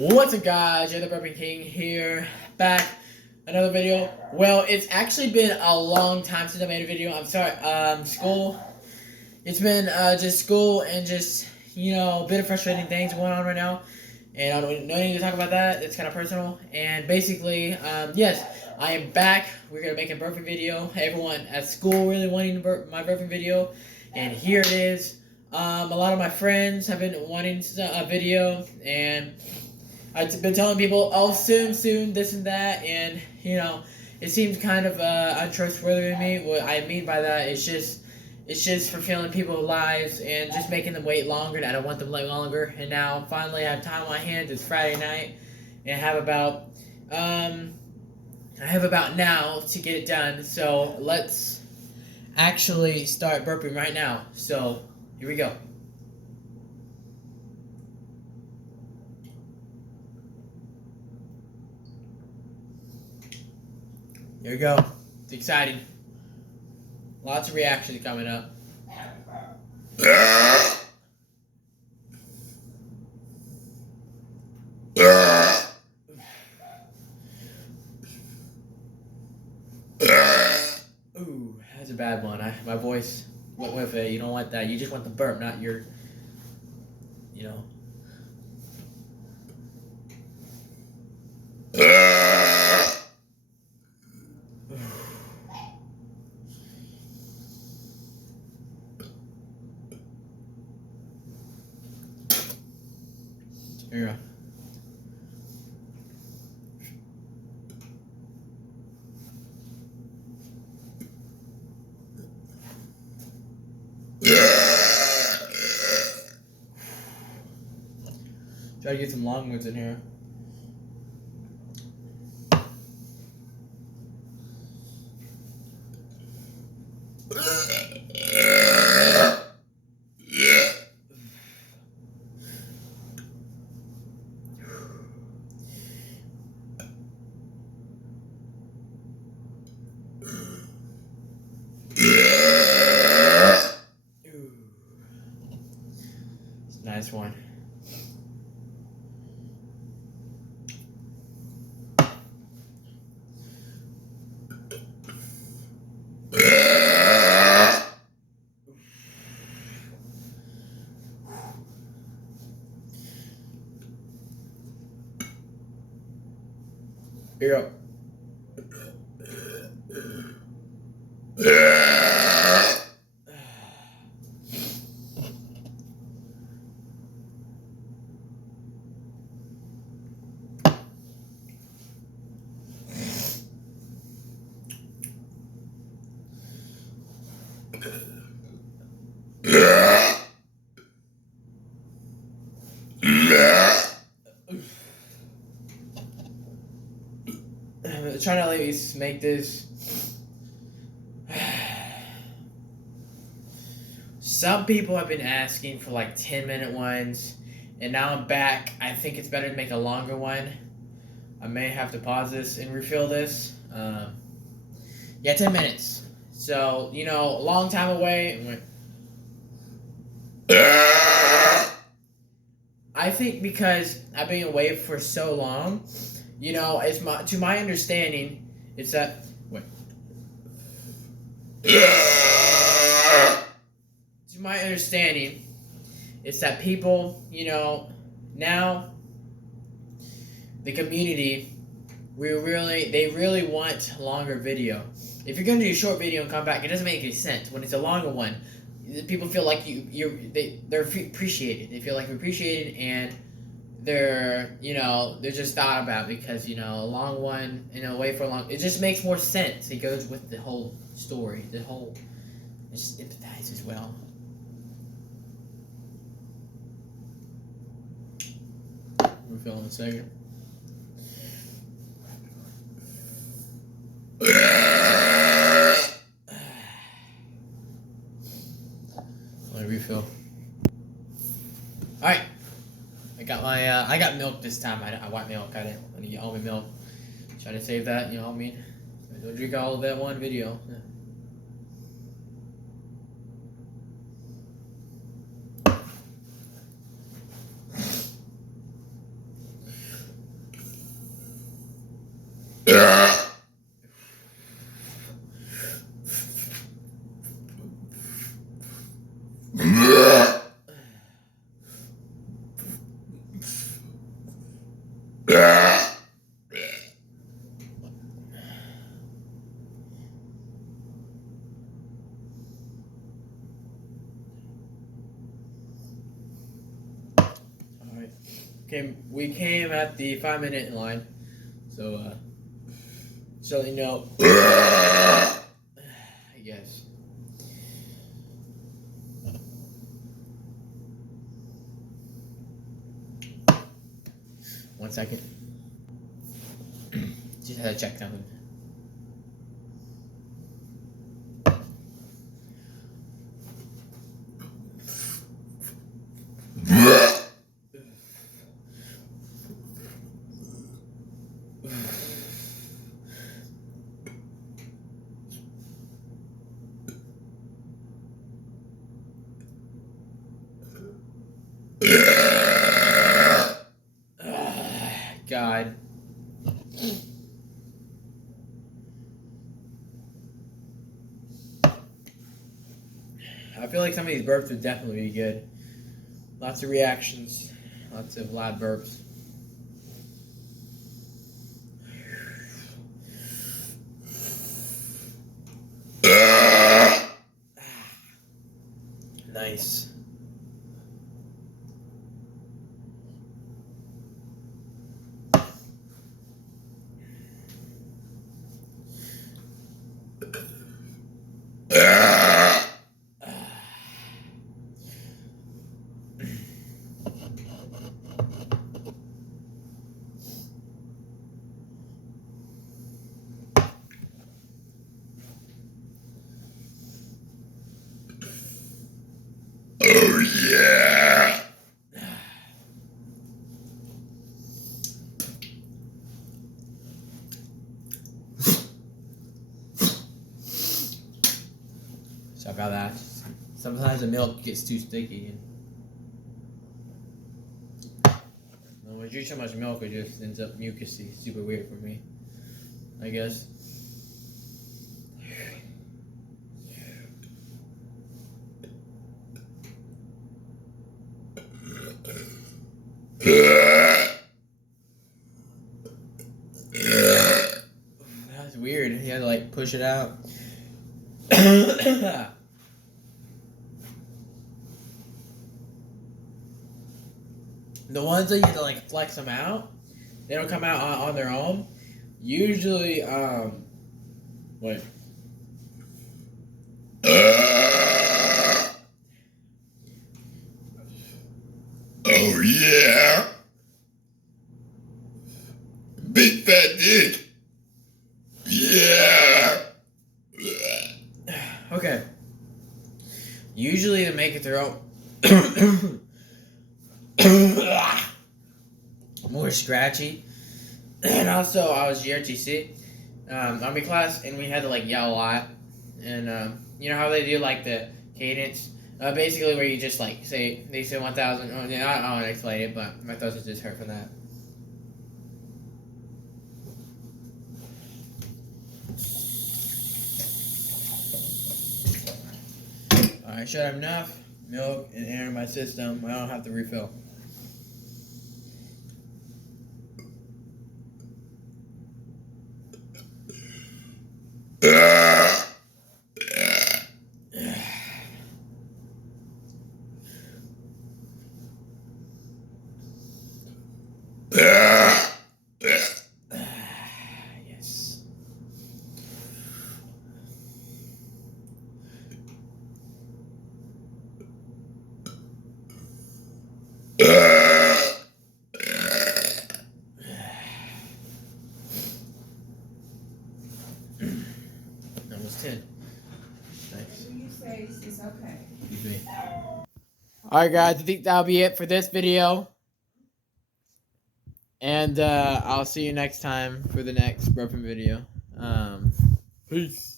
What's up, guys? You're the Burping King here, back another video. Well, it's actually been a long time since I made a video. I'm sorry. School. It's been just school and just a bit of frustrating things going on right now, and I don't need to talk about that. It's kind of personal. And basically, yes, I am back. We're gonna make a burping video. Everyone at school really wanting my burping video, and here it is. A lot of my friends have been wanting a video, and I've been telling people, oh, soon, this and that, and, it seems kind of untrustworthy to me. What I mean by that is it's just fulfilling people's lives and just making them wait longer, and I don't want them to wait longer. And now, finally, I have time on my hands. It's Friday night, and I have about now to get it done, so let's actually start burping right now. So, here we go. Here we go. It's exciting. Lots of reactions coming up. Ooh, that's a bad one. My voice went with it. You don't want that. You just want the burp, not your, Here you go. Try to get some long ones in here. Nice one. Here you go. I'm trying to at least make this. Some people have been asking for like 10-minute ones, and now I'm back. I think it's better to make a longer one. I may have to pause this and refill this. Yeah, 10 minutes. So, a long time away. I think because I've been away for so long, to my understanding, it's that. Wait. To my understanding, it's that people, now the community, they really want longer video. If you're gonna do a short video and come back, it doesn't make any sense. When it's a longer one, people feel like they're appreciated. They feel like appreciated, and they're just thought about, because a long one away for a long, it just makes more sense. It goes with the whole story, it just empathizes well. Refill in a second. Let me refill. All right. I got milk this time. I want milk. I didn't get almond milk. Try to save that. What I mean? Don't drink all of that one video. Alright. We came at the 5-minute line. So, so you know, I guess. One second. Just had to check something. God. I feel like some of these burps would definitely be good. Lots of reactions. Lots of loud burps. Nice. Oh yeah. Sorry about that. Sometimes the milk gets too sticky. And when you drink so much milk, it just ends up mucusy. Super weird for me, I guess. That's weird. You had to like push it out. The ones that you have to like flex them out, they don't come out on their own. Usually, wait. Oh yeah. Big fat dick. Yeah. Okay. Usually they make it their own. More scratchy. And also, I was GRTC, army class, and we had to like yell a lot. And you know how they do like the cadence, basically where you just like say they say 1,000. Oh, yeah, I don't want to explain it, but my throat just hurt from that. I should have enough milk and air in my system. I don't have to refill. Yes. Almost 10. Nice. You say it's okay. Excuse me. Alright guys, I think that'll be it for this video. And I'll see you next time for the next burping video. Peace.